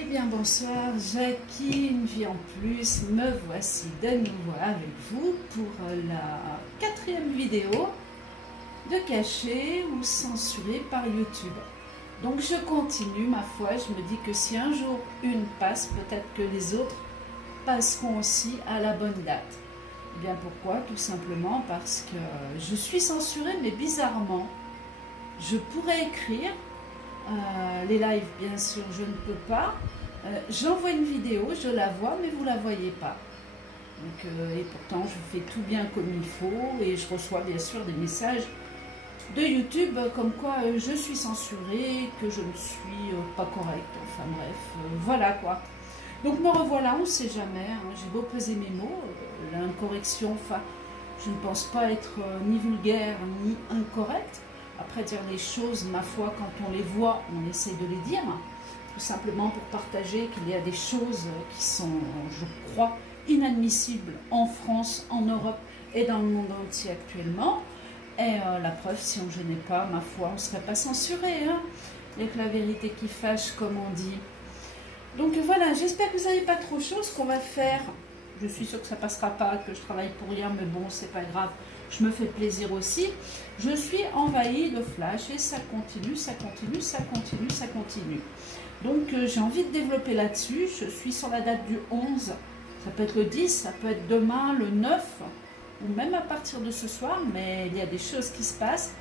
Eh bien bonsoir, Jackie, une vie en plus, me voici de nouveau avec vous pour la 4e vidéo de caché ou censuré par YouTube. Donc je continue, ma foi, je me dis que si un jour une passe, peut-être que les autres passeront aussi à la bonne date. Eh bien pourquoi? Tout simplement parce que je suis censurée, mais bizarrement, je pourrais écrire. Les lives, bien sûr, je ne peux pas. J'envoie une vidéo, je la vois, mais vous ne la voyez pas. Donc, et pourtant, je fais tout bien comme il faut et je reçois bien sûr des messages de YouTube comme quoi je suis censurée, que je ne suis pas correcte. Enfin bref, voilà quoi. Donc me revoilà, on ne sait jamais. Hein, j'ai beau peser mes mots, l'incorrection, enfin, je ne pense pas être ni vulgaire ni incorrecte. Après, dire les choses, ma foi, quand on les voit, on essaie de les dire, tout simplement pour partager qu'il y a des choses qui sont, je crois, inadmissibles en France, en Europe et dans le monde entier actuellement. Et la preuve, si on ne gênait pas, ma foi, on ne serait pas censuré. Hein. Il n'y a que la vérité qui fâche, comme on dit. Donc voilà, j'espère que vous n'avez pas trop chaud. Ce qu'on va faire, je suis sûre que ça ne passera pas, que je travaille pour rien, mais bon, c'est pas grave. Je me fais plaisir aussi. Je suis envahie de flash et ça continue, ça continue, ça continue, ça continue. Donc j'ai envie de développer là-dessus. Je suis sur la date du 11. Ça peut être le 10, ça peut être demain, le 9, ou même à partir de ce soir. Mais il y a des choses qui se passent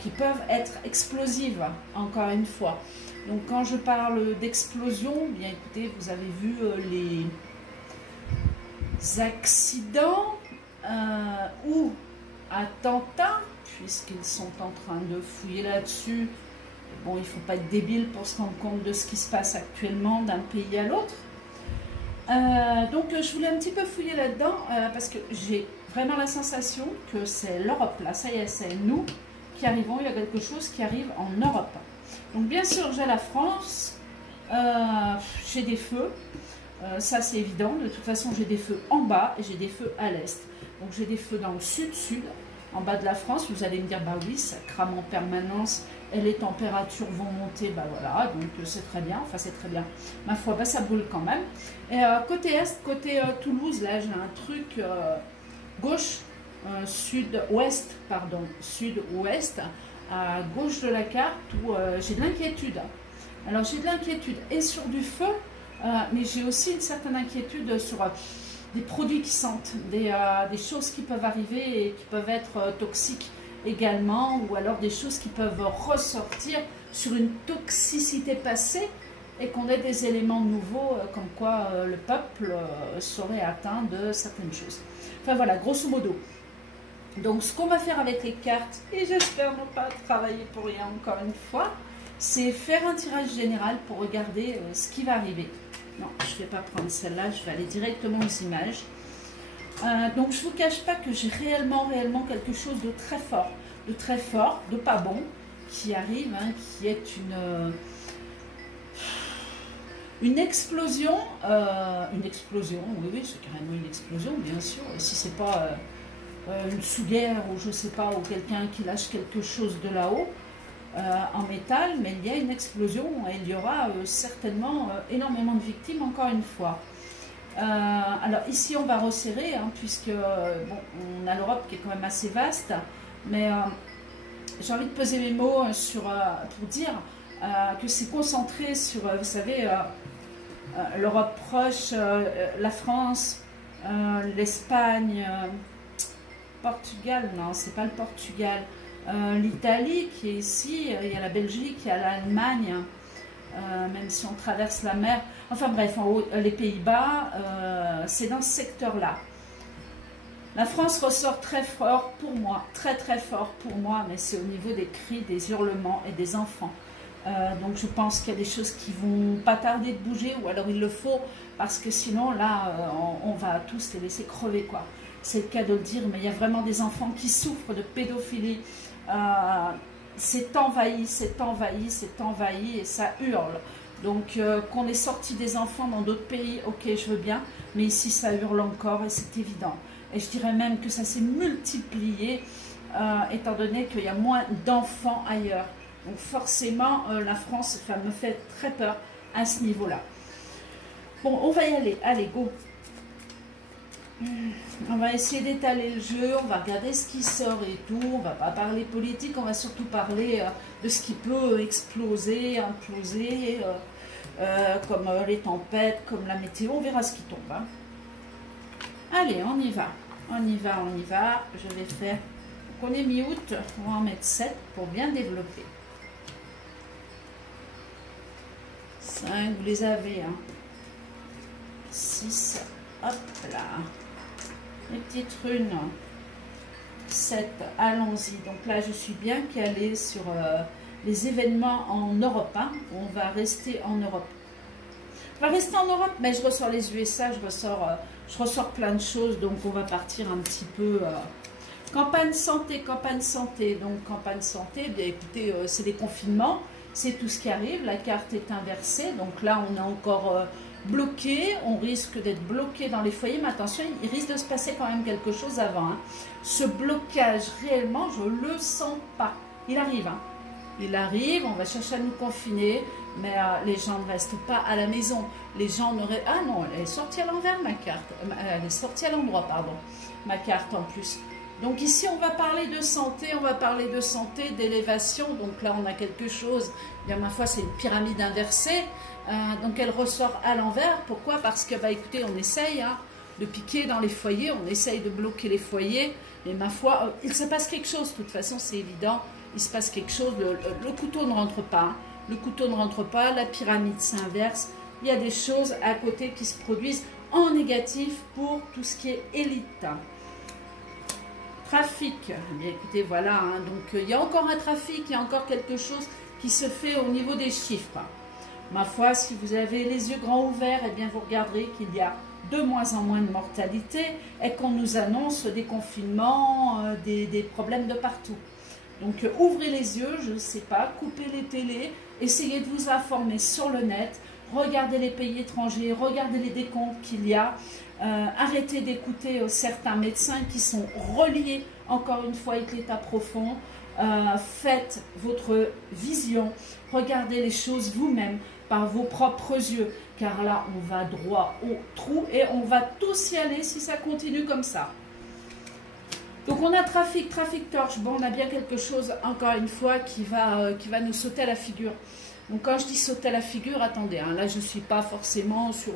qui peuvent être explosives, encore une fois. Donc quand je parle d'explosion, bien écoutez, vous avez vu les accidents ou attentats, puisqu'ils sont en train de fouiller là-dessus. Bon, il ne faut pas être débile pour se rendre compte de ce qui se passe actuellement d'un pays à l'autre. Donc je voulais un petit peu fouiller là-dedans parce que j'ai vraiment la sensation que c'est l'Europe là, ça y est, c'est nous qui arrivons, il y a quelque chose qui arrive en Europe. Donc bien sûr j'ai la France, j'ai des feux, ça c'est évident, de toute façon j'ai des feux en bas et j'ai des feux à l'est. Donc j'ai des feux dans le sud-sud, en bas de la France, vous allez me dire, bah oui, ça crame en permanence, et les températures vont monter, bah voilà, donc c'est très bien, enfin c'est très bien. Ma foi, bah ça brûle quand même. Et côté est, côté Toulouse, là j'ai un truc gauche, sud-ouest, pardon, sud-ouest, à gauche de la carte où j'ai de l'inquiétude. Alors j'ai de l'inquiétude et sur du feu, mais j'ai aussi une certaine inquiétude sur des produits qui sentent, des choses qui peuvent arriver et qui peuvent être toxiques également, ou alors des choses qui peuvent ressortir sur une toxicité passée et qu'on ait des éléments nouveaux comme quoi le peuple serait atteint de certaines choses. Enfin voilà, grosso modo. Donc ce qu'on va faire avec les cartes, et j'espère ne pas travailler pour rien encore une fois, c'est faire un tirage général pour regarder ce qui va arriver. Non, je ne vais pas prendre celle-là, je vais aller directement aux images. Donc je ne vous cache pas que j'ai réellement quelque chose de très fort, de pas bon, qui arrive, hein, qui est une explosion, oui, c'est carrément une explosion, bien sûr, et si c'est pas une sous-guerre ou je sais pas, ou quelqu'un qui lâche quelque chose de là-haut, en métal, mais il y a une explosion et il y aura certainement énormément de victimes encore une fois. Alors ici on va resserrer hein, puisque bon, on a l'Europe qui est quand même assez vaste, mais j'ai envie de peser mes mots pour dire que c'est concentré sur, vous savez, l'Europe proche, la France, l'Espagne, Portugal, non c'est pas le Portugal, l'Italie qui est ici, il y a la Belgique, il y a l'Allemagne, même si on traverse la mer, enfin bref, en haut, les Pays-Bas, c'est dans ce secteur-là. La France ressort très fort pour moi, très fort pour moi, mais c'est au niveau des cris, des hurlements et des enfants. Donc je pense qu'il y a des choses qui vont pas tarder de bouger, ou alors il le faut, parce que sinon là, on va tous les laisser crever quoi. C'est le cas de le dire, mais il y a vraiment des enfants qui souffrent de pédophilie. C'est envahi, c'est envahi, c'est envahi et ça hurle. Donc qu'on ait sorti des enfants dans d'autres pays, ok, je veux bien, mais ici ça hurle encore et c'est évident. Et je dirais même que ça s'est multiplié, étant donné qu'il y a moins d'enfants ailleurs. Donc forcément, la France, ça me fait très peur. à ce niveau-là. Bon, on va y aller. Allez, go. On va essayer d'étaler le jeu, on va regarder ce qui sort et tout. On va pas parler politique, on va surtout parler de ce qui peut exploser, imploser, comme les tempêtes, comme la météo. On verra ce qui tombe. Hein. Allez, on y va. On y va, on y va. Je vais faire... On est mi-août, on va en mettre 7 pour bien développer. 5, vous les avez. Hein. 6, hop là. Les petites runes. 7, allons-y. Donc là, je suis bien calée sur les événements en Europe. Hein. On va rester en Europe. On va rester en Europe, mais je ressors les USA, je ressors plein de choses. Donc on va partir un petit peu... campagne santé, campagne santé. Donc campagne santé, bien écoutez, c'est des confinements. C'est tout ce qui arrive. La carte est inversée. Donc là, on est encore... bloqué, on risque d'être bloqué dans les foyers, mais attention, il risque de se passer quand même quelque chose avant. Hein. Ce blocage, réellement, je ne le sens pas. Il arrive, hein. Il arrive, on va chercher à nous confiner, mais les gens ne restent pas à la maison. Les gens n'auraient... Ah non, elle est sortie à l'envers, ma carte. Elle est sortie à l'endroit, pardon. Ma carte en plus. Donc ici, on va parler de santé, d'élévation. Donc là, on a quelque chose, bien ma foi, c'est une pyramide inversée. Donc elle ressort à l'envers. Pourquoi? Parce que, bah écoutez, on essaye hein, de piquer dans les foyers, on essaye de bloquer les foyers. Mais ma foi, il se passe quelque chose. De toute façon, c'est évident, il se passe quelque chose. Le couteau ne rentre pas. Hein. Le couteau ne rentre pas, la pyramide s'inverse. Il y a des choses à côté qui se produisent en négatif pour tout ce qui est élite. Trafic, bien écoutez, voilà, hein, donc il y a encore un trafic, il y a encore quelque chose qui se fait au niveau des chiffres. Ma foi, si vous avez les yeux grands ouverts, eh bien vous regarderez qu'il y a de moins en moins de mortalité et qu'on nous annonce des confinements, des problèmes de partout. Donc ouvrez les yeux, je ne sais pas, coupez les télés, essayez de vous informer sur le net, regardez les pays étrangers, regardez les décomptes qu'il y a. Arrêtez d'écouter certains médecins qui sont reliés encore une fois avec l'état profond. Faites votre vision, regardez les choses vous-même par vos propres yeux, car là on va droit au trou et on va tous y aller si ça continue comme ça. Donc on a trafic torche, bon on a bien quelque chose encore une fois qui va nous sauter à la figure. Donc quand je dis sauter à la figure, attendez, hein, là je ne suis pas forcément sur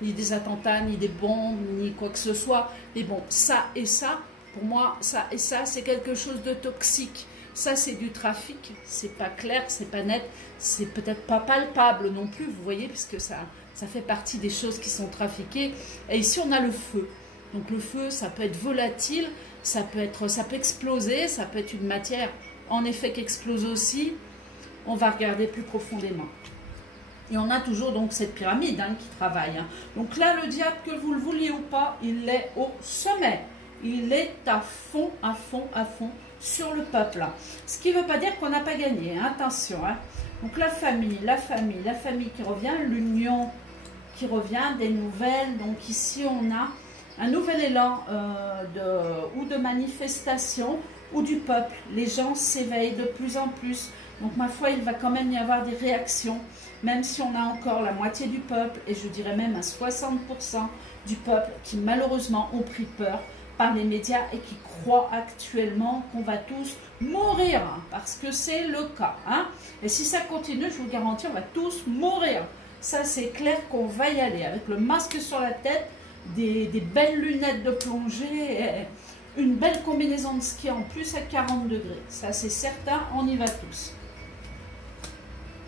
ni des attentats, ni des bombes, ni quoi que ce soit. Mais bon, ça et ça, pour moi, ça et ça, c'est quelque chose de toxique. Ça c'est du trafic, c'est pas clair, c'est pas net, c'est peut-être pas palpable non plus, vous voyez, puisque ça fait partie des choses qui sont trafiquées. Et ici on a le feu. Donc le feu, ça peut être volatile, ça peut exploser, ça peut être une matière en effet qui explose aussi. On va regarder plus profondément. Et on a toujours donc cette pyramide hein, qui travaille. Hein. Donc là, le diable, que vous le vouliez ou pas, il est au sommet. Il est à fond sur le peuple. Ce qui ne veut pas dire qu'on n'a pas gagné. Hein. Attention. Hein. Donc la famille qui revient, l'union qui revient, des nouvelles. Donc ici, on a un nouvel élan de manifestation ou du peuple. Les gens s'éveillent de plus en plus. Donc ma foi, il va quand même y avoir des réactions, même si on a encore la moitié du peuple, et je dirais même à 60% du peuple qui malheureusement ont pris peur par les médias et qui croient actuellement qu'on va tous mourir, hein, parce que c'est le cas. Hein. Et si ça continue, je vous garantis, on va tous mourir. Ça c'est clair qu'on va y aller, avec le masque sur la tête, des belles lunettes de plongée, et une belle combinaison de ski en plus à 40 degrés. Ça c'est certain, on y va tous.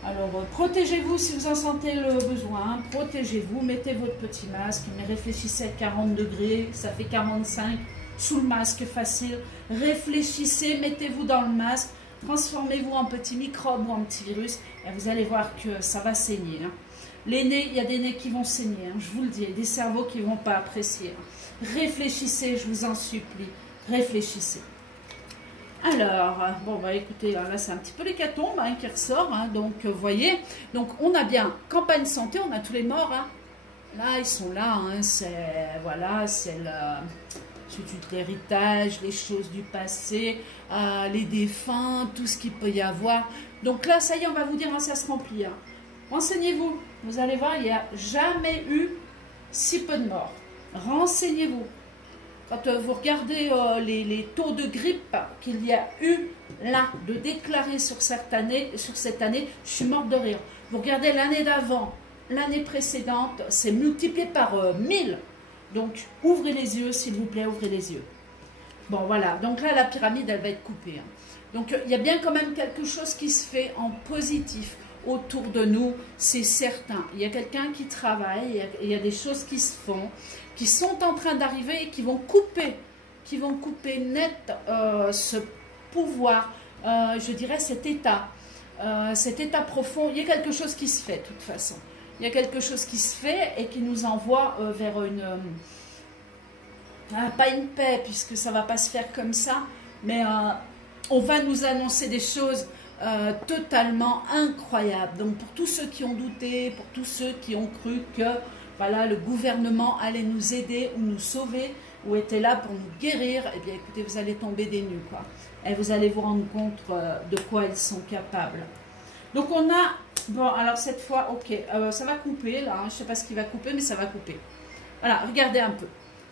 Alors, protégez-vous si vous en sentez le besoin, protégez-vous, mettez votre petit masque, mais réfléchissez à 40 degrés, ça fait 45, sous le masque facile, réfléchissez, mettez-vous dans le masque, transformez-vous en petit microbe ou en petit virus, et vous allez voir que ça va saigner. Hein. Les nez, il y a des nez qui vont saigner, hein, je vous le dis, des cerveaux qui ne vont pas apprécier. Hein. Réfléchissez, je vous en supplie, réfléchissez. Alors, bon, bah écoutez, là c'est un petit peu l'hécatombe hein, qui ressort, hein, donc vous voyez, donc on a bien campagne santé, on a tous les morts, hein. Là ils sont là, hein, c'est, voilà, c'est l'héritage, les choses du passé, les défunts, tout ce qu'il peut y avoir. Donc là, ça y est, on va vous dire, hein, ça se remplit. Hein. Renseignez-vous. Vous allez voir, il n'y a jamais eu si peu de morts. Renseignez-vous. Quand vous regardez les taux de grippe qu'il y a eu là, de déclarer sur cette année, je suis morte de rire. Vous regardez l'année d'avant, l'année précédente, c'est multiplié par 1000. Donc, ouvrez les yeux, s'il vous plaît, ouvrez les yeux. Bon, voilà. Donc là, la pyramide, elle va être coupée. Donc, il y a bien quand même quelque chose qui se fait en positif autour de nous, c'est certain. Il y a quelqu'un qui travaille, il y a des choses qui se font, qui sont en train d'arriver et qui vont couper net ce pouvoir, je dirais cet état profond. Il y a quelque chose qui se fait de toute façon. Il y a quelque chose qui se fait et qui nous envoie vers une... pas une paix, puisque ça ne va pas se faire comme ça, mais on va nous annoncer des choses totalement incroyables. Donc pour tous ceux qui ont douté, pour tous ceux qui ont cru que voilà, le gouvernement allait nous aider ou nous sauver, ou était là pour nous guérir, eh bien écoutez, vous allez tomber des nues, quoi. Et vous allez vous rendre compte de quoi ils sont capables. Donc on a, bon alors cette fois, ok, ça va couper là, je ne sais pas ce qui va couper, mais ça va couper. Voilà, regardez un peu.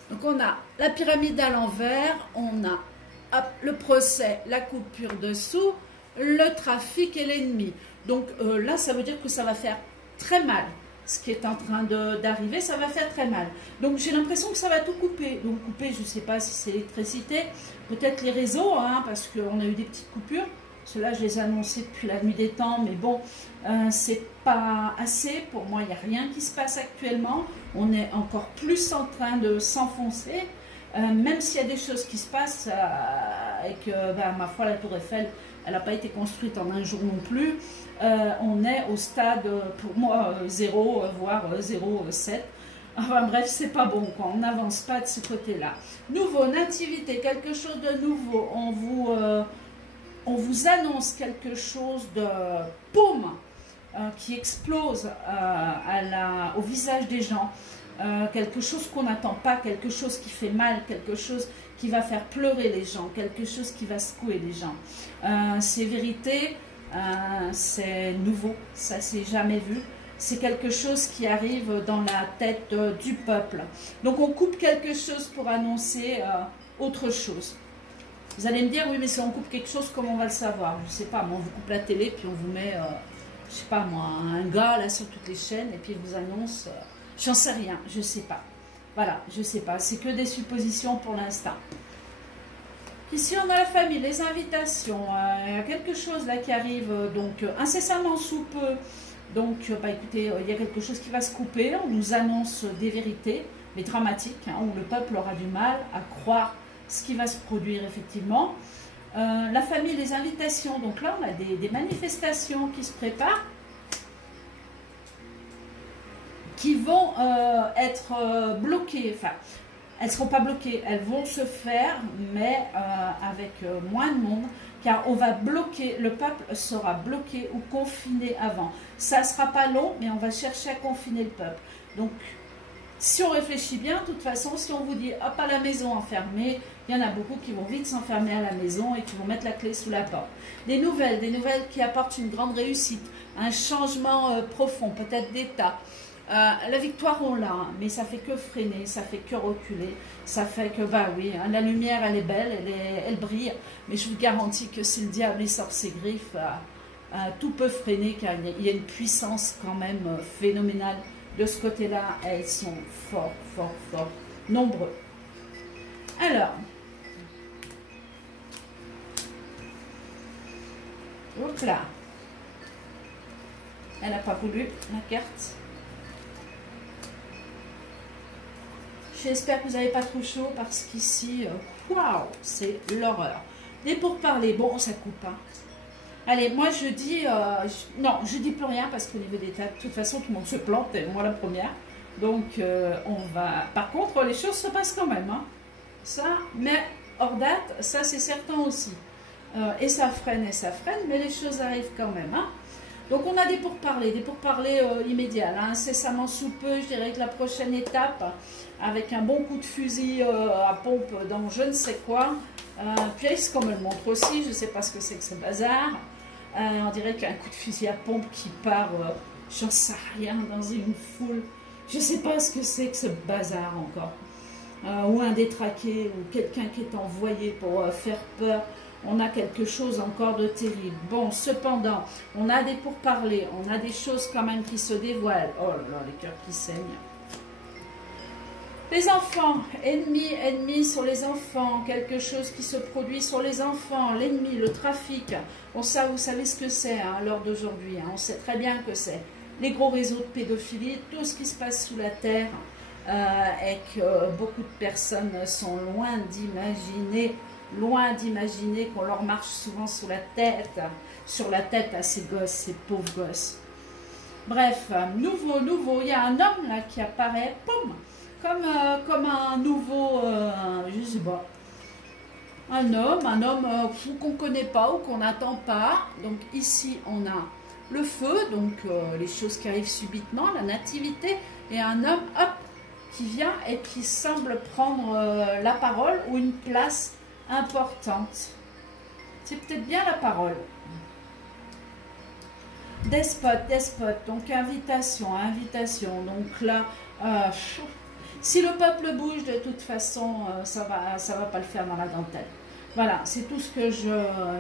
Donc on a la pyramide à l'envers, on a hop, le procès, la coupure dessous, le trafic et l'ennemi. Donc là, ça veut dire que ça va faire très mal. Ce qui est en train d'arriver, ça va faire très mal. Donc j'ai l'impression que ça va tout couper. Donc couper, je ne sais pas si c'est l'électricité, peut-être les réseaux, hein, parce qu'on a eu des petites coupures. Ceux-là, je les ai annoncés depuis la nuit des temps, mais bon, c'est pas assez. Pour moi, il n'y a rien qui se passe actuellement. On est encore plus en train de s'enfoncer. Même s'il y a des choses qui se passent et que, ma foi, la Tour Eiffel, elle n'a pas été construite en un jour non plus. On est au stade, pour moi, 0, voire 0,7. Enfin bref, c'est pas bon, quoi. On n'avance pas de ce côté-là. Nouveau, nativité, quelque chose de nouveau. On vous annonce quelque chose de paume qui explose au visage des gens. Quelque chose qu'on n'attend pas, quelque chose qui fait mal, quelque chose qui va faire pleurer les gens, quelque chose qui va secouer les gens. C'est vérité, c'est nouveau, ça s'est jamais vu. C'est quelque chose qui arrive dans la tête du peuple. Donc on coupe quelque chose pour annoncer autre chose. Vous allez me dire, oui mais si on coupe quelque chose, comment on va le savoir? Je ne sais pas, moi on vous coupe la télé, puis on vous met, je sais pas moi, un gars là sur toutes les chaînes, et puis il vous annonce... J'en sais rien, je sais pas. Voilà, je sais pas. C'est que des suppositions pour l'instant. Ici, on a la famille, les invitations. Il y a quelque chose là qui arrive, donc incessamment sous peu. Donc, écoutez, il y a quelque chose qui va se couper. On nous annonce des vérités, mais dramatiques, hein, où le peuple aura du mal à croire ce qui va se produire effectivement. La famille, les invitations. Donc là, on a des manifestations qui se préparent, qui vont être bloquées, enfin, elles ne seront pas bloquées, elles vont se faire, mais avec moins de monde, car on va bloquer, le peuple sera bloqué ou confiné avant. Ça ne sera pas long, mais on va chercher à confiner le peuple. Donc, si on réfléchit bien, de toute façon, si on vous dit, hop, à la maison enfermée, il y en a beaucoup qui vont vite s'enfermer à la maison et qui vont mettre la clé sous la porte. Des nouvelles qui apportent une grande réussite, un changement profond, peut-être d'état. La victoire on l'a, mais ça fait que freiner, ça fait que reculer, ça fait que oui, hein, la lumière elle est belle, elle brille, mais je vous garantis que si le diable il sort ses griffes, tout peut freiner, car il y a une puissance quand même phénoménale de ce côté-là. Elles sont fort nombreux. Alors, hop là, elle n'a pas voulu la carte. J'espère que vous n'avez pas trop chaud parce qu'ici, waouh, c'est l'horreur. Les pourparlers, bon, ça coupe. Hein. Allez, moi je dis, non, je dis plus rien parce qu'au niveau des tables, de toute façon, tout le monde se plante, et moi la première. Donc, on va. Par contre, les choses se passent quand même. Hein. Ça, mais hors date, ça c'est certain aussi. Et ça freine, mais les choses arrivent quand même. Hein. Donc on a des pourparlers immédiats, là, incessamment sous peu. Je dirais que la prochaine étape, avec un bon coup de fusil à pompe dans je ne sais quoi, puis comme elle montre aussi, je ne sais pas ce que c'est que ce bazar, on dirait qu'il y a un coup de fusil à pompe qui part, j'en sais rien, dans une foule. Je ne sais pas ce que c'est que ce bazar encore. Ou un détraqué, ou quelqu'un qui est envoyé pour faire peur. On a quelque chose encore de terrible. Bon, cependant, on a des pourparlers, on a des choses quand même qui se dévoilent. Oh là là, les cœurs qui saignent. Les enfants, ennemi sur les enfants, quelque chose qui se produit sur les enfants, l'ennemi, le trafic. Bon, ça, vous savez ce que c'est à l'heure d'aujourd'hui, hein, on sait très bien que c'est les gros réseaux de pédophilie, tout ce qui se passe sous la terre, et que beaucoup de personnes sont loin d'imaginer qu'on leur marche souvent sur la tête à ces gosses, ces pauvres gosses. Bref, nouveau, il y a un homme là qui apparaît, poum, comme un nouveau, je sais pas, un homme qu'on ne connaît pas ou qu'on n'attend pas. Donc ici on a le feu, donc les choses qui arrivent subitement, la nativité, et un homme, hop, qui vient et qui semble prendre la parole ou une place importante. C'est peut-être bien la parole. Despote, donc invitation. Donc là, si le peuple bouge, de toute façon, ça va pas le faire dans la dentelle. Voilà, c'est tout ce que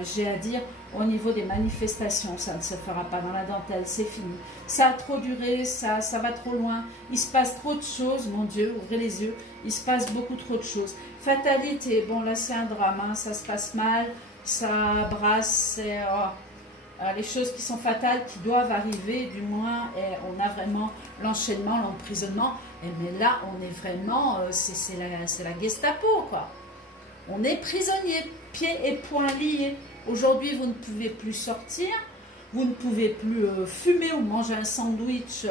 j'ai à dire au niveau des manifestations. Ça ne se fera pas dans la dentelle, c'est fini. Ça a trop duré, ça va trop loin. Il se passe trop de choses, mon Dieu, ouvrez les yeux. Il se passe beaucoup trop de choses. Fatalité, bon là c'est un drame, hein, ça se passe mal, ça brasse, c'est les choses qui sont fatales, qui doivent arriver, du moins, et on a vraiment l'enchaînement, l'emprisonnement. Mais là, on est vraiment, c'est la Gestapo, quoi. On est prisonnier, pieds et poings liés. Aujourd'hui, vous ne pouvez plus sortir, vous ne pouvez plus fumer ou manger un sandwich.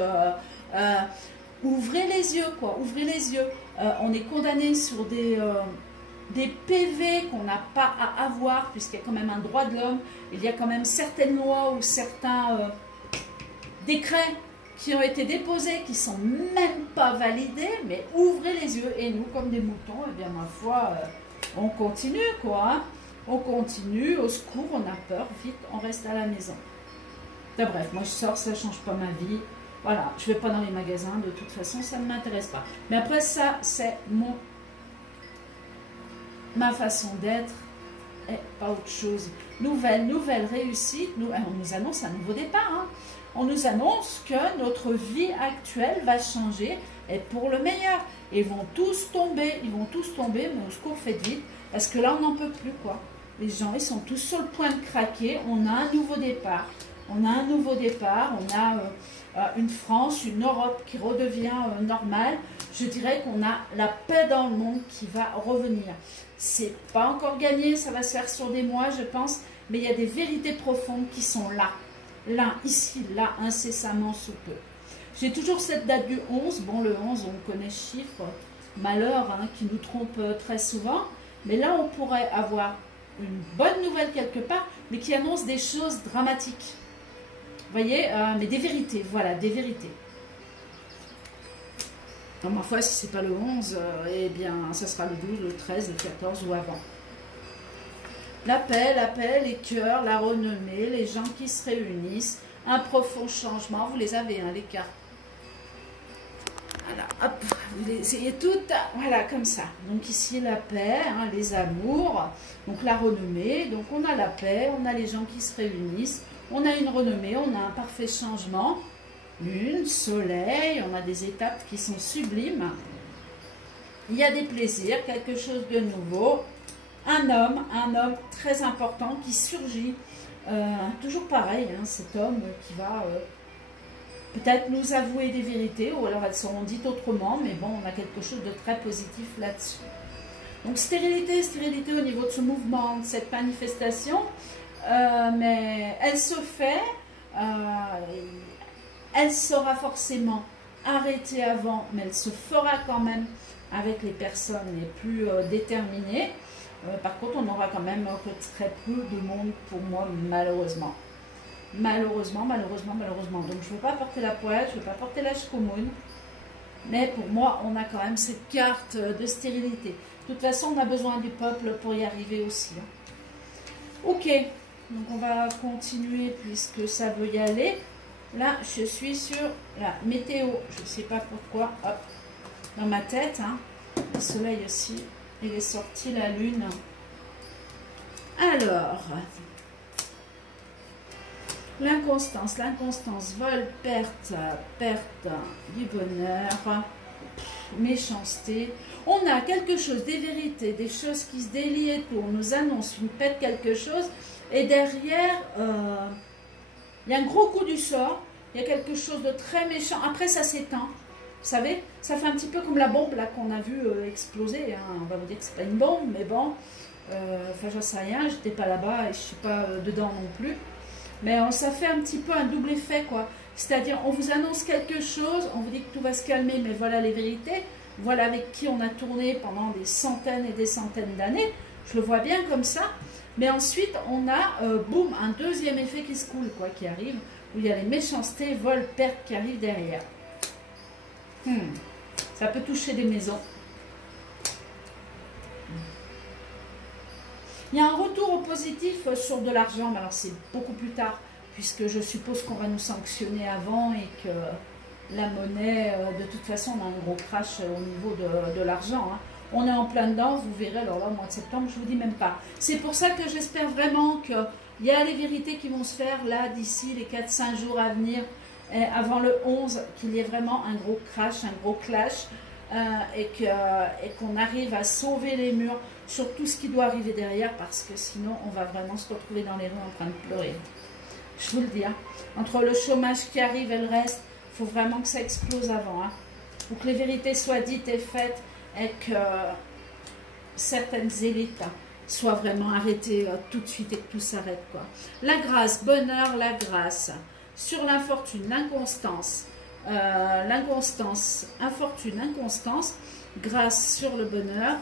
Ouvrez les yeux, quoi, ouvrez les yeux. On est condamné sur des PV qu'on n'a pas à avoir, puisqu'il y a quand même un droit de l'homme. Il y a quand même certaines lois ou certains décrets qui ont été déposés, qui ne sont même pas validés, mais ouvrez les yeux. Et nous, comme des moutons, eh bien, ma foi, on continue, quoi. Hein. On continue, au secours, on a peur, vite, on reste à la maison. Enfin, bref, moi je sors, ça ne change pas ma vie. Voilà, je ne vais pas dans les magasins, de toute façon, ça ne m'intéresse pas. Mais après, ça, c'est ma façon d'être et pas autre chose. Nouvelle réussite, on nous annonce un nouveau départ. Hein. On nous annonce que notre vie actuelle va changer et pour le meilleur. Ils vont tous tomber, mais au secours, faites vite, parce que là, on n'en peut plus, quoi. Les gens, ils sont tous sur le point de craquer. On a un nouveau départ. On a une France, une Europe qui redevient normale. Je dirais qu'on a la paix dans le monde qui va revenir. C'est pas encore gagné, ça va se faire sur des mois, je pense, mais il y a des vérités profondes qui sont là, ici, là, incessamment sous peu. J'ai toujours cette date du 11, bon le 11, on connaît ce chiffre, malheur, hein, qui nous trompe très souvent, mais là on pourrait avoir une bonne nouvelle quelque part, mais qui annonce des choses dramatiques. Vous voyez, mais des vérités, voilà, des vérités. Non, ma foi, si ce n'est pas le 11, eh bien, ça sera le 12, le 13, le 14 ou avant. La paix, les cœurs, la renommée, les gens qui se réunissent, un profond changement. Vous les avez, hein, les cartes. Voilà, hop, vous les essayez toutes, voilà, comme ça. Donc ici, la paix, hein, les amours, donc la renommée. Donc on a la paix, on a les gens qui se réunissent, on a une renommée, on a un parfait changement. Lune, soleil, on a des étapes qui sont sublimes. Il y a des plaisirs, quelque chose de nouveau. Un homme très important qui surgit. Toujours pareil, hein, cet homme qui va peut-être nous avouer des vérités, ou alors elles seront dites autrement, mais bon, on a quelque chose de très positif là-dessus. Donc stérilité au niveau de ce mouvement, de cette manifestation, mais elle se fait... elle sera forcément arrêtée avant, mais elle se fera quand même avec les personnes les plus déterminées. Par contre, on aura quand même que très peu de monde pour moi, malheureusement. Malheureusement. Donc, je ne veux pas porter la poêle, je ne veux pas porter la chikomoun. Mais pour moi, on a quand même cette carte de stérilité. De toute façon, on a besoin du peuple pour y arriver aussi. Hein. Ok, donc on va continuer puisque ça veut y aller. Là, je suis sur la météo. Je ne sais pas pourquoi. Hop, dans ma tête. Hein. Le soleil aussi. Il est sorti, la lune. Alors, l'inconstance, vol, perte du bonheur, méchanceté. On a quelque chose, des vérités, des choses qui se délient et tout. On nous annonce une pète quelque chose. Et derrière, il y a un gros coup du sort. Il y a quelque chose de très méchant. Après, ça s'éteint. Vous savez, ça fait un petit peu comme la bombe là qu'on a vu exploser. Hein. On va vous dire que c'est pas une bombe, mais bon. Enfin, j'en sais rien. J'étais pas là-bas et je suis pas dedans non plus. Mais ça fait un petit peu un double effet, quoi. C'est-à-dire, on vous annonce quelque chose, on vous dit que tout va se calmer, mais voilà les vérités. Voilà avec qui on a tourné pendant des centaines et des centaines d'années. Je le vois bien comme ça. Mais ensuite, on a, boum, un deuxième effet qui se coule, quoi, qui arrive, où il y a les méchancetés, vols, pertes qui arrivent derrière. Ça peut toucher des maisons. Il y a un retour au positif sur de l'argent, mais alors c'est beaucoup plus tard, puisque je suppose qu'on va nous sanctionner avant et que la monnaie, de toute façon, on a un gros crash au niveau de l'argent. Hein. On est en plein dedans, vous verrez, alors là, au mois de septembre, je ne vous dis même pas. C'est pour ça que j'espère vraiment qu'il y a les vérités qui vont se faire là, d'ici les 4-5 jours à venir, avant le 11, qu'il y ait vraiment un gros crash, un gros clash, et qu'on arrive à sauver les murs sur tout ce qui doit arriver derrière, parce que sinon, on va vraiment se retrouver dans les rues en train de pleurer. Je vous le dis, hein. Entre le chômage qui arrive et le reste, il faut vraiment que ça explose avant. Hein. Pour que les vérités soient dites et faites, et que certaines élites soient vraiment arrêtées tout de suite et que tout s'arrête, quoi. La grâce, bonheur, la grâce. Sur l'infortune, l'inconstance, infortune, inconstance, grâce sur le bonheur,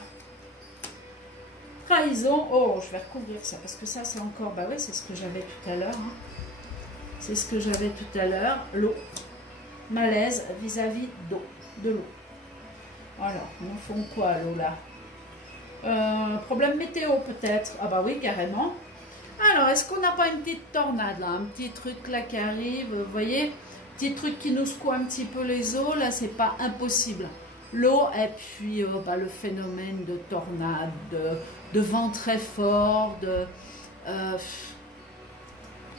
trahison. Oh, je vais recouvrir ça parce que ça c'est encore, bah oui, c'est ce que j'avais tout à l'heure. Hein. C'est ce que j'avais tout à l'heure. L'eau, malaise vis-à-vis de l'eau. Alors, nous font quoi l'eau là? Problème météo peut-être. Ah bah oui, carrément. Alors, est-ce qu'on n'a pas une petite tornade là? Un petit truc là qui arrive, vous voyez? Petit truc qui nous secoue un petit peu les eaux. Là, c'est pas impossible. L'eau et puis bah, le phénomène de tornade, de vent très fort,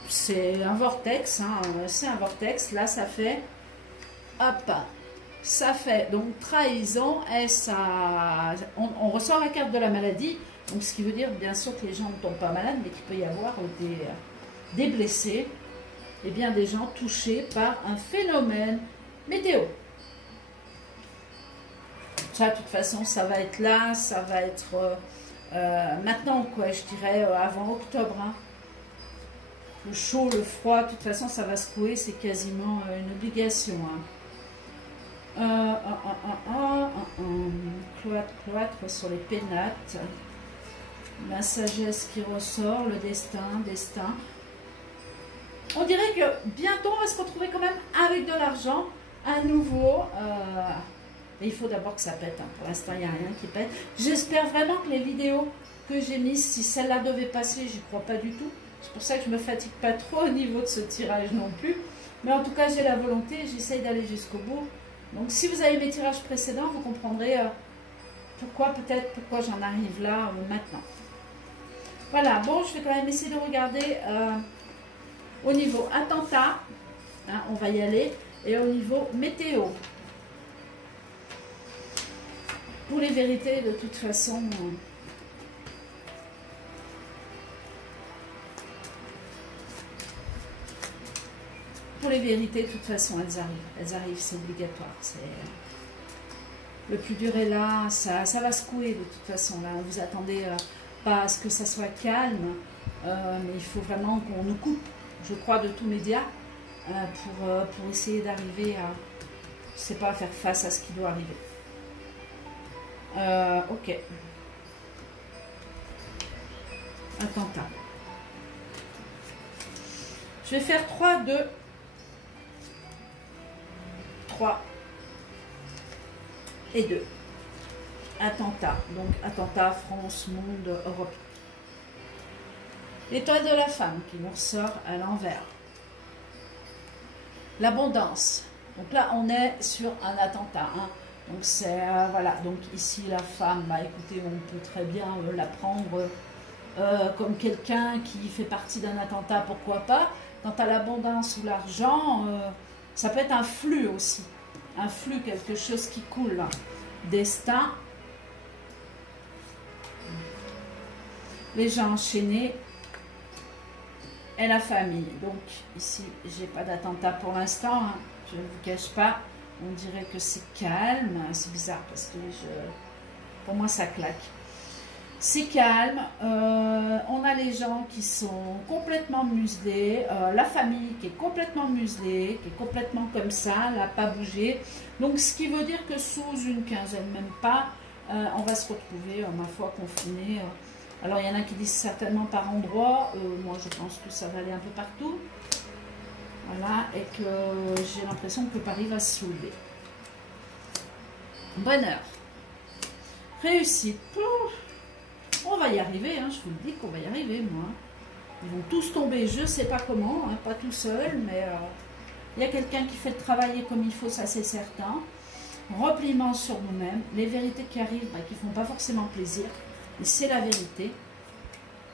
c'est un vortex. Hein, c'est un vortex. Là, ça fait... Hop, ça fait donc trahison et ça, on ressort la carte de la maladie, donc ce qui veut dire bien sûr que les gens ne tombent pas malades, mais qu'il peut y avoir des blessés et bien des gens touchés par un phénomène météo. Ça, de toute façon, ça va être là, ça va être maintenant, quoi, je dirais avant octobre. Hein. Le chaud, le froid, de toute façon, ça va secouer, c'est quasiment une obligation. Hein. Cloître sur les pénates, la sagesse qui ressort, le destin. On dirait que bientôt on va se retrouver quand même avec de l'argent à nouveau. Et il faut d'abord que ça pète. Hein. Pour l'instant, il n'y a rien qui pète. J'espère vraiment que les vidéos que j'ai mises, si celle-là devait passer, j'y crois pas du tout. C'est pour ça que je me fatigue pas trop au niveau de ce tirage non plus. Mais en tout cas, j'ai la volonté, j'essaye d'aller jusqu'au bout. Donc si vous avez mes tirages précédents, vous comprendrez pourquoi j'en arrive là maintenant. Voilà, bon, je vais quand même essayer de regarder au niveau attentat, hein, on va y aller, et au niveau météo. Pour les vérités, de toute façon... Pour les vérités, de toute façon, elles arrivent, c'est obligatoire. Le plus dur est là, ça va secouer de toute façon. Là, vous attendez pas à ce que ça soit calme, mais il faut vraiment qu'on nous coupe, je crois, de tous médias pour essayer d'arriver à, je sais pas, faire face à ce qui doit arriver. Ok. Attentat. Je vais faire 3, 2... 3 et 2. Attentat. Donc, attentat, France, monde, Europe. L'étoile de la femme qui nous ressort à l'envers. l'abondance. Donc là, on est sur un attentat. Hein. Donc c'est voilà. Donc ici, la femme, bah écoutez, on peut très bien la prendre comme quelqu'un qui fait partie d'un attentat, pourquoi pas. Quant à l'abondance ou l'argent, ça peut être un flux aussi. Un flux, quelque chose qui coule. Hein. Destin. Les gens enchaînés. Et la famille. Donc ici, j'ai pas d'attentat pour l'instant. Hein. Je ne vous cache pas. On dirait que c'est calme. C'est bizarre parce que pour moi, ça claque. C'est calme. On a les gens qui sont complètement muselés. La famille qui est complètement muselée, qui est complètement comme ça, elle n'a pas bougé. Donc, ce qui veut dire que sous une quinzaine, même pas, on va se retrouver, ma foi, confinés. Alors, il y en a qui disent certainement par endroit. Moi, je pense que ça va aller un peu partout. Voilà, et que j'ai l'impression que Paris va se soulever. Bonheur. Réussite. On va y arriver, hein, je vous le dis qu'on va y arriver, moi. Ils vont tous tomber, je ne sais pas comment, hein, pas tout seul, mais il y a quelqu'un qui fait le travail comme il faut, ça c'est certain. Repliement sur nous-mêmes, les vérités qui arrivent, bah, qui ne font pas forcément plaisir, mais c'est la vérité.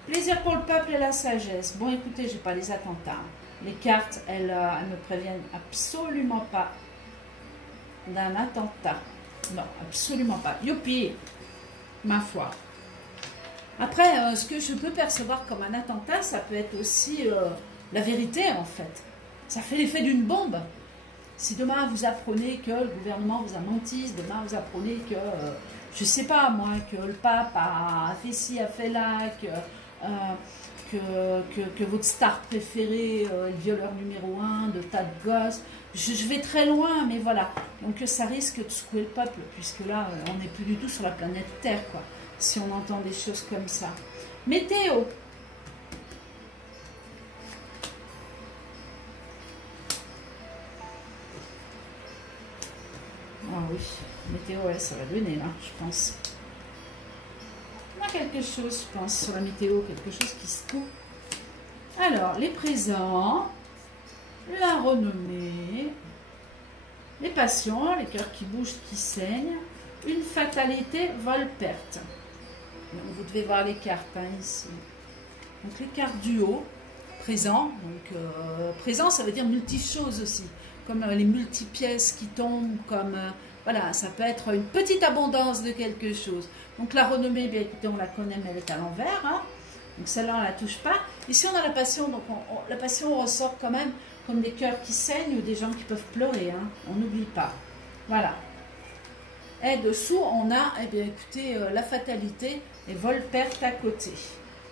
Plaisir pour le peuple et la sagesse. Bon, écoutez, je n'ai pas les attentats. Les cartes, elles ne préviennent absolument pas d'un attentat. Non, absolument pas. Youpi, ma foi. Après, ce que je peux percevoir comme un attentat, ça peut être aussi la vérité, en fait. Ça fait l'effet d'une bombe. Si demain vous apprenez que le gouvernement vous a menti, si demain vous apprenez que, je ne sais pas moi, que le pape a fait ci, a fait là, que votre star préférée est le violeur numéro 1 de tas de gosses, je vais très loin, mais voilà. Donc ça risque de secouer le peuple, puisque là, on n'est plus du tout sur la planète Terre, quoi. Si on entend des choses comme ça. Météo. Ah oui, météo, ouais, ça va donner là, je pense. On a quelque chose, je pense, sur la météo, quelque chose qui se coupe. Alors, les présents, la renommée, les passions, les cœurs qui bougent, qui saignent, une fatalité, vol-perte. Vous devez voir les cartes hein, ici. Donc les cartes du haut, présent. Donc présent, ça veut dire multi-choses aussi. Comme les multi-pièces qui tombent, comme voilà, ça peut être une petite abondance de quelque chose. Donc la renommée, bien écoutez, on la connaît, mais elle est à l'envers. Hein. Donc celle-là, on ne la touche pas. Ici, on a la passion. Donc la passion ressort quand même comme des cœurs qui saignent ou des gens qui peuvent pleurer. Hein. On n'oublie pas. Voilà. Et dessous, on a, eh bien, écoutez, la fatalité et vol-perte à côté.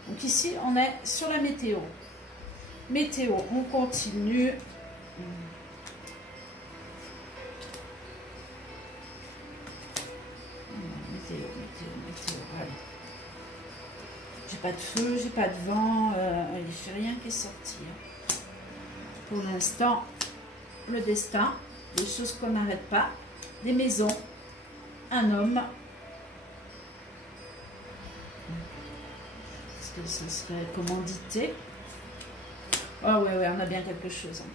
Donc ici, on est sur la météo. Météo, on continue. Météo, allez. J'ai pas de feu, j'ai pas de vent, j'ai rien qui est sorti. Pour l'instant, le destin, des choses qu'on n'arrête pas, des maisons, un homme. Est-ce que ça serait commandité? Oh ouais, on a bien quelque chose. Hein.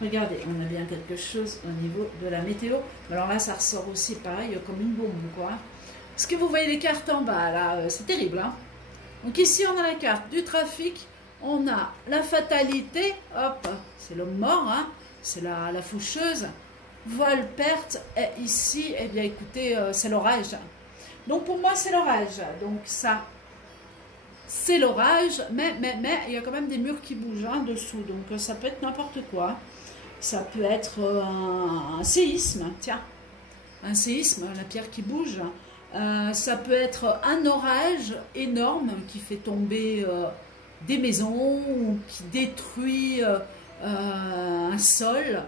Regardez, on a bien quelque chose au niveau de la météo. Alors là, ça ressort aussi pareil, comme une bombe, quoi. Est-ce que vous voyez les cartes en bas, là? C'est terrible, hein. Donc ici, on a la carte du trafic. On a la fatalité. Hop, c'est l'homme mort, hein. C'est la faucheuse. Vol, perte. Et ici, eh bien, écoutez, c'est l'orage. Donc pour moi, c'est l'orage. Donc ça, c'est l'orage. Mais, il y a quand même des murs qui bougent hein, dessous. Donc ça peut être n'importe quoi. Ça peut être un séisme, tiens, un séisme, la pierre qui bouge. Ça peut être un orage énorme qui fait tomber des maisons ou qui détruit un sol.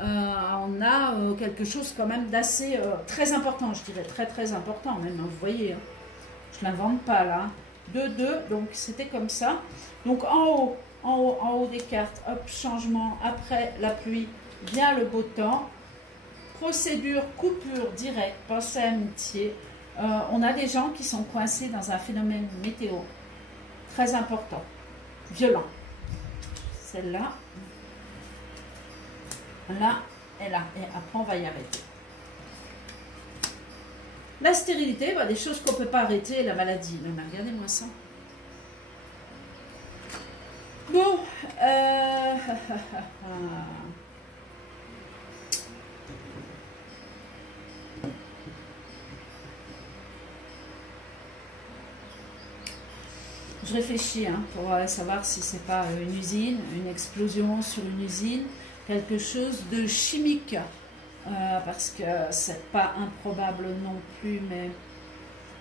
On a quelque chose quand même d'assez très important, je dirais très important même, hein, vous voyez, hein. Je ne l'invente pas là. 2-2, donc c'était comme ça. Donc en haut des cartes, hop, changement, après la pluie, vient le beau temps. Procédure, coupure directe, pensée amitié. On a des gens qui sont coincés dans un phénomène météo très important, violent. Celle-là. là et là. Et après, on va y arrêter. La stérilité, bah, des choses qu'on ne peut pas arrêter, la maladie. Mais regardez-moi ça. Bon, je réfléchis pour savoir si c'est pas une usine, une explosion sur une usine, quelque chose de chimique, parce que c'est pas improbable non plus, mais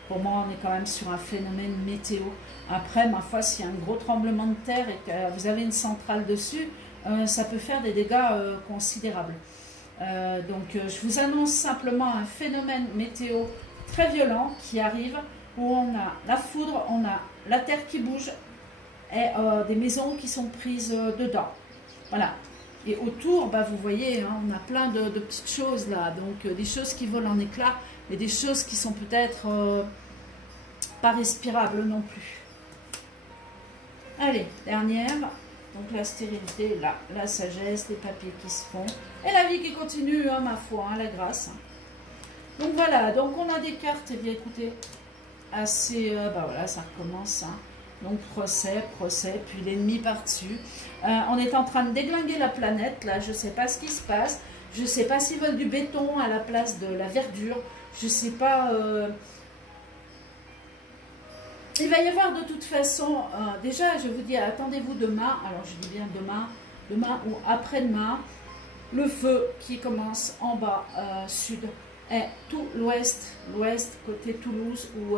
pour moi on est quand même sur un phénomène météo. Après, ma foi, s'il y a un gros tremblement de terre et que vous avez une centrale dessus, ça peut faire des dégâts considérables. Donc je vous annonce simplement un phénomène météo très violent qui arrive, où on a la foudre, on a la terre qui bouge et des maisons qui sont prises dedans. Voilà. Et autour, bah, vous voyez, hein, on a plein de petites choses là, donc des choses qui volent en éclats, mais des choses qui sont peut-être pas respirables non plus. Allez, dernière. Donc la stérilité, là, la sagesse, les papiers qui se font. Et la vie qui continue, hein, ma foi, hein, la grâce. Donc voilà, donc on a des cartes, et bien écoutez, assez, bah voilà, ça recommence. Hein. Donc procès, puis l'ennemi par-dessus. On est en train de déglinguer la planète, là, je ne sais pas ce qui se passe. Je ne sais pas s'ils veulent du béton à la place de la verdure. Je ne sais pas... Il va y avoir de toute façon, déjà je vous dis, attendez-vous demain, alors je dis bien demain ou après-demain, le feu qui commence en bas, sud, et tout l'ouest, côté Toulouse, ou,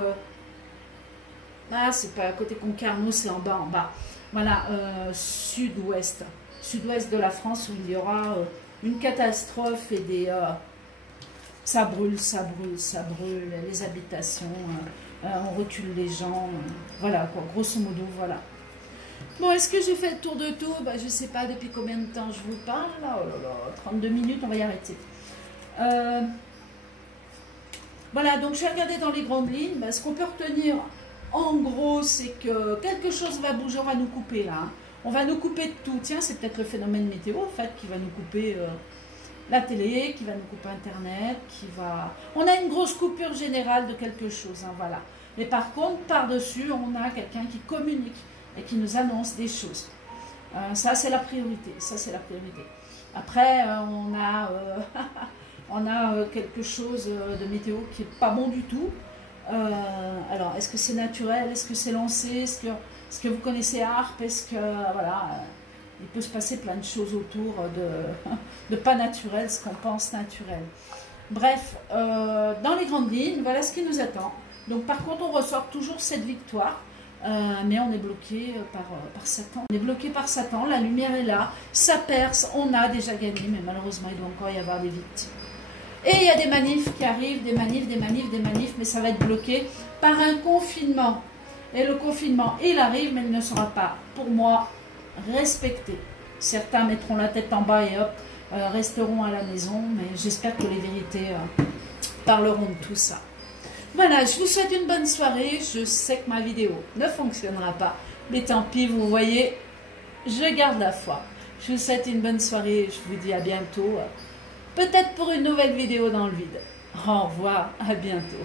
c'est pas côté Concarneau, c'est en bas, voilà, sud-ouest de la France, où il y aura une catastrophe et des... ça brûle, les habitations... on recule les gens, voilà quoi, grosso modo, voilà. Bon, est-ce que j'ai fait le tour de tout? Bah, je sais pas depuis combien de temps je vous parle, là, oh là là, 32 minutes, on va y arrêter. Voilà, donc je vais regarder dans les grandes lignes. Bah, ce qu'on peut retenir, en gros, c'est que quelque chose va bouger, on va nous couper là. Hein. On va nous couper de tout. Tiens, c'est peut-être le phénomène météo, en fait, qui va nous couper... la télé, qui va nous couper Internet, qui va... On a une grosse coupure générale de quelque chose, hein, voilà. Mais par contre, par-dessus, on a quelqu'un qui communique et qui nous annonce des choses. Ça, c'est la priorité. Après, on a quelque chose de météo qui n'est pas bon du tout. Alors, est-ce que c'est naturel? Est-ce que c'est lancé? Est-ce que vous connaissez ARP? Est-ce que... voilà... il peut se passer plein de choses autour de pas naturel, ce qu'on pense naturel. Bref, dans les grandes lignes, voilà ce qui nous attend. Donc par contre, on ressort toujours cette victoire, mais on est bloqué par Satan. On est bloqué par Satan, la lumière est là, ça perce, on a déjà gagné, mais malheureusement, il doit encore y avoir des victimes. Et il y a des manifs qui arrivent, des manifs, mais ça va être bloqué par un confinement. Et le confinement, il arrive, mais il ne sera pas, pour moi, respecté. Certains mettront la tête en bas et hop, resteront à la maison, mais j'espère que les vérités parleront de tout ça. Voilà, je vous souhaite une bonne soirée. Je sais que ma vidéo ne fonctionnera pas, mais tant pis, vous voyez, je garde la foi. Je vous souhaite une bonne soirée, je vous dis à bientôt, peut-être pour une nouvelle vidéo dans le vide. Au revoir, à bientôt.